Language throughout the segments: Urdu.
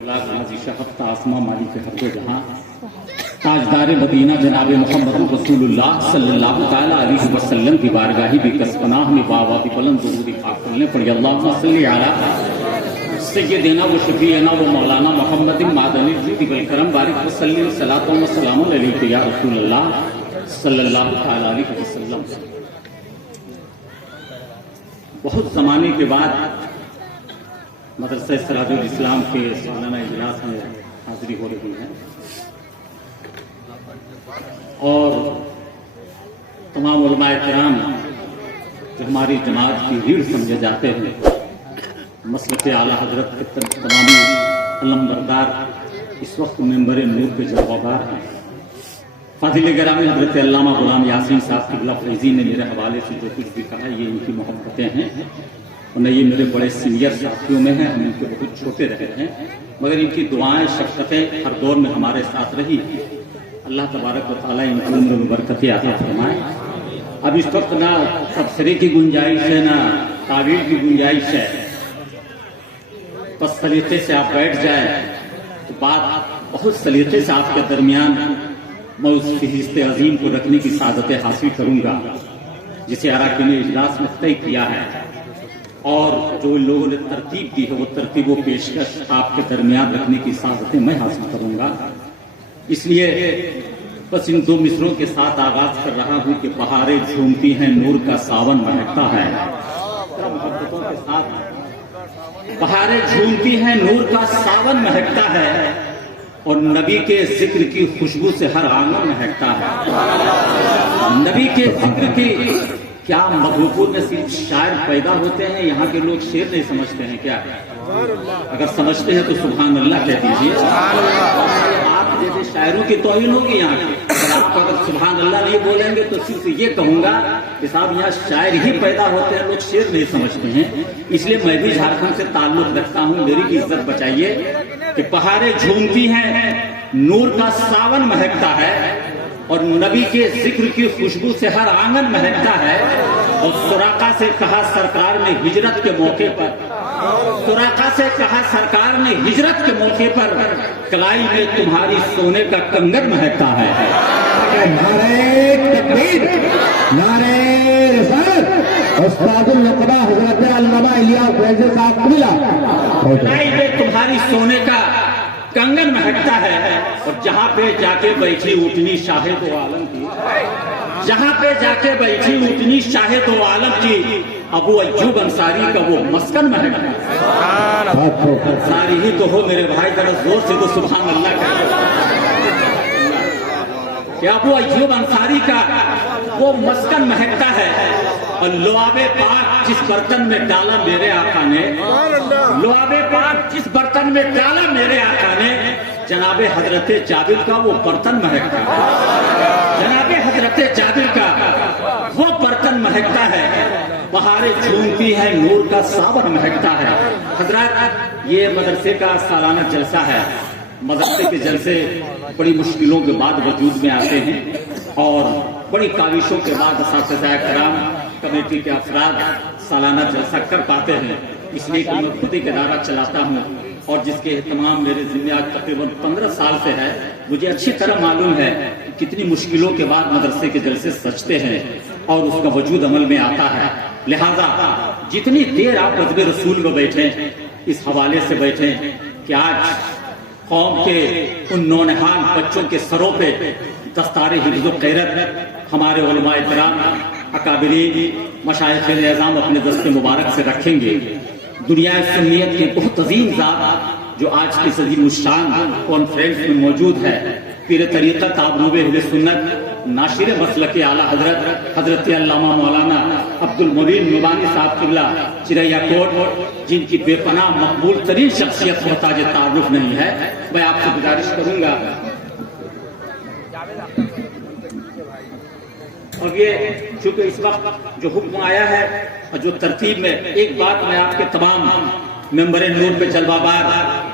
شفت آسماں مالک حق و جہاں تاجدار مدینہ جناب محمد رسول اللہ صلی اللہ تعالی علیہ وسلم کی بارگاہی بھی کس پناہ میں بابا بھی بلند درود پاک کرنے پڑی اللہم صلی علی سیدنا و شفیعنا و مولانا محمد معدنی جودی بالکرم بارک وسلم صلاۃ و سلام علیک یا رسول اللہ صلی اللہ تعالی علیہ وسلم۔ بہت زمانے کے بعد مدرسہ سراج الاسلام کے سالانہ اجلاس میں حاضری ہو رہی ہے اور تمام علماء کرام جو ہماری جماعت کی ریڑھ سمجھے جاتے ہیں، مسلک اعلیٰ حضرت کے تمامی علم بردار اس وقت ممبر نور کے جوابدار ہیں۔ فاضل گرامی حضرت علامہ غلام یاسین صاحب قبلہ فیضی نے میرے حوالے سے جو کچھ بھی کہا یہ ان کی محبتیں ہیں، انہیں یہ میرے بڑے سینئر ساتھیوں میں ہیں، ہم ان کے بہت چھوٹے رہے ہیں، مگر ان کی دعائیں شفقتیں ہر دور میں ہمارے ساتھ رہی۔ اللہ تبارک و تعالیٰ ان کی عمر میں برکتیں عطا فرمائے۔ اب اس وقت نہ تبصرے کی گنجائش ہے نہ تعویل کی گنجائش ہے، بس سلیقے سے آپ بیٹھ جائیں تو بات بہت سلیقے سے آپ کے درمیان میں اس فہرست عظیم کو رکھنے کی سعادت حاصل کروں گا جسے اراکین اجلاس میں طے کیا ہے، اور جو لوگوں نے ترتیب دی ہے وہ ترتیب و پیشکش آپ کے درمیان رکھنے کی سعادتیں میں حاصل کروں گا۔ اس لیے بس ان دو مصروں کے ساتھ آغاز کر رہا ہوں کہ بہاریں جھومتی ہیں نور کا ساون مہکتا ہے۔ محبتوں کے ساتھ بہاریں جھومتی ہیں نور کا ساون مہکتا ہے اور نبی کے ذکر کی خوشبو سے ہر آنگن مہکتا ہے۔ نبی کے ذکر کی کیا مغربور میں صرف شاعر پیدا ہوتے ہیں؟ یہاں کے لوگ شعر نہیں سمجھتے ہیں کیا؟ اگر سمجھتے ہیں تو سبحان اللہ کہہ دیجیے۔ آپ جیسے شاعروں کی توہین ہوگی یہاں کی، آپ اگر سبحان اللہ نہیں بولیں گے تو صرف یہ کہوں گا کہ صاحب یہاں شاعر ہی پیدا ہوتے ہیں، لوگ شعر نہیں سمجھتے ہیں۔ اس لیے میں بھی جھارکھنڈ سے تعلق رکھتا ہوں، میری بھی عزت بچائیے کہ بہاریں جھومتی ہیں نور کا ساون مہکتا ہے اور نبی کے ذکر کی خوشبو سے ہر آنگن مہکتا ہے۔ اور سراقہ سے کہا سرکار نے ہجرت کے موقع پر، سراقہ سے کہا سرکار نے ہجرت کے موقع پر کلائی میں تمہاری سونے کا کنگن مہکتا ہے۔ نعرہ تکبیر، نعرہ رسالت، استاد النقبہ حضرت علامہ الیاس فیضی صاحب قبلہ، کلائی میں تمہاری سونے کا کنگن مہکتا ہے۔ اور جہاں پہ جا کے بیٹھی اٹھنی شاہد و عالم کی، جہاں پہ جا کے بیٹھی اٹھنی شاہد و عالم کی، ابو ایوب انصاری کا وہ مسکن مہکتا ہے۔ انصاری ہی تو ہو میرے بھائی، ذرا زور سے تو سبحان اللہ کہہ کہ ابو ایوب انصاری کا وہ مسکن مہکتا ہے۔ اور لعاب پاک جس برتن میں ڈالا میرے آقا نے، لعاب پاک جس برتن میں ڈالا میرے آقا نے، جناب حضرت جابر کا وہ برتن مہکتا ہے۔ جناب حضرت جابر کا وہ برتن مہکتا ہے۔ بہاریں جھومتی ہیں نور کا ساون مہکتا ہے۔ حضرات یہ مدرسے کا سالانہ جلسہ ہے۔ مدرسے کے جلسے بڑی مشکلوں کے بعد وجود میں آتے ہیں اور بڑی کاوشوں کے بعد اساتذہ کرام، کمیٹی کے افراد سالانہ جلسہ کر پاتے ہیں۔ اس لیے کہ میں خود ایک ادارہ چلاتا ہوں اور جس کے اہتمام میرے ذمہ آج تقریباً 15 سال سے ہے، مجھے اچھی طرح معلوم ہے کتنی مشکلوں کے بعد مدرسے کے جلسے سجتے ہیں اور اس کا وجود عمل میں آتا ہے۔ لہذا جتنی دیر آپ حضب رسول میں بیٹھیں اس حوالے سے بیٹھیں کہ آج قوم کے ان نونہال بچوں کے سروں پہ دستار حفظ و غیرت ہمارے علماء کرام، اکابرین، مشائخ اعظام اپنے دست مبارک سے رکھیں گے۔ دنیا سنیت کے بہت عظیم ذات جو آج کی عظیم الشان کانفرنس میں موجود ہے، پیر طریقت آبروب اہل سنت، ناشر مسلک اعلیٰ حضرت علامہ مولانا عبد المبین نعمانی صاحب قبلہ چریا کوٹ، جن کی بے پناہ مقبول ترین شخصیت محتاج تعارف نہیں ہے، میں آپ سے گزارش کروں گا۔ اور یہ چونکہ اس وقت جو حکم آیا ہے اور جو ترتیب میں، ایک بات میں آپ کے تمام ممبر نور پہ جلوہ بار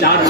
4